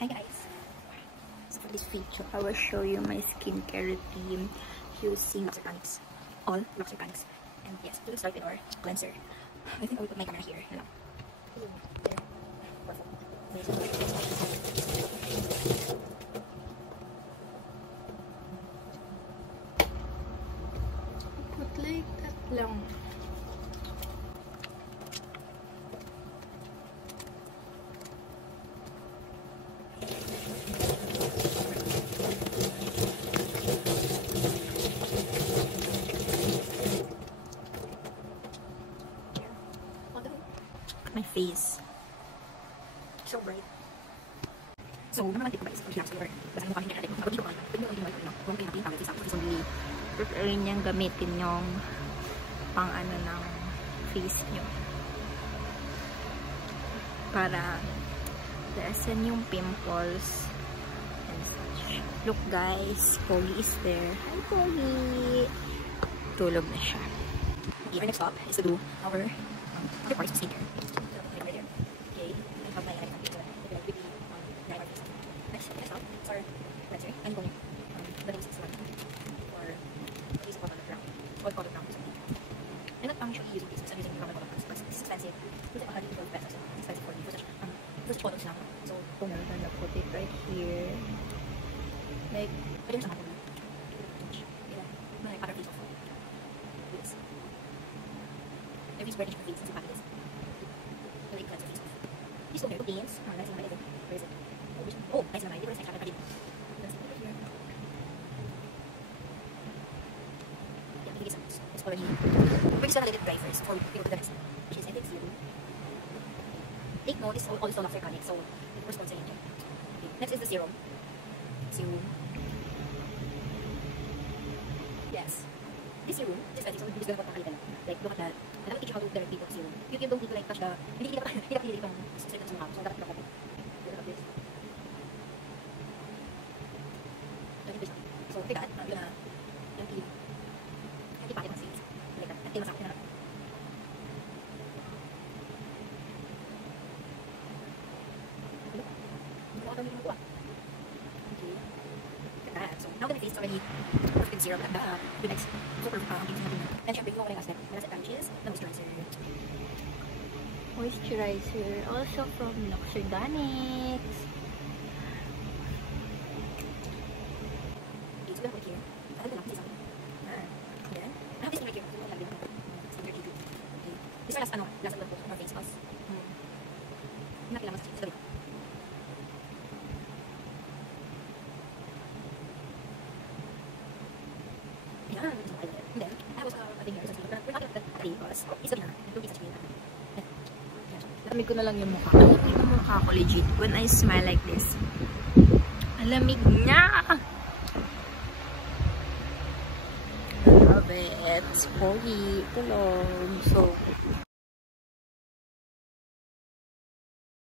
Hi guys! So for this video, I will show you my skincare routine using Loxerganics. All Loxerganics. And yes, to start with our cleanser. I think I will put my camera here. There. Put like that lang. My face. So bright. So, naman natin guys, pag-hilap sa door. Basta ano kami natin. Ako dito ka. Pwede mo lang yung no? Kung kayo natin sa kasi hindi prefer niyang gamitin yung pang ano ng face nyo. Para laasan yung pimples and such. Look guys, Pogi is there. Hi Pogi! Tulog na siya. Our next stop is to do our other parts of skincare. So, I'm gonna put it right here. Like, I don't know. My other face also. This. Every spread of face is about this. I like cleanse your face. Please don't dance. Oh, that's not it. Where is it? Oh, nice naman. Ito na sa extra pa din. Let's put it here. Yeah, it's already. We're just gonna let it dry first before we go to the next one. Which is, I think, serum. Take note, this is also Loxerganics, so it corresponds to it. Okay. Next is the serum. Serum. Yes. This serum, this I think, so we're just gonna put a like, look at that. And I will teach you how to directly put serum. You don't need to like touch the, hindi ka itong straight sa mukha. So, dapat pinakopit. Look at this. So, take that. You're gonna empty. Empty packet ng seeds. Like that. Empty masak. So now that my face is already perfect in serum, the next super and syempre yung aking aspect, nasa branches, na moisturizer. Moisturizer, also from Loxerganics. Okay, so we're gonna put it here. I have the something. Then, I have this thing right here. Okay. This is our last one for our face mask. Hindi na kailangan sa cheeks. Alamig ko na lang yung mukha. Yung mukha ko legit. When I smile like this. Alamig niya! I love it. Pogi. Tulog. So,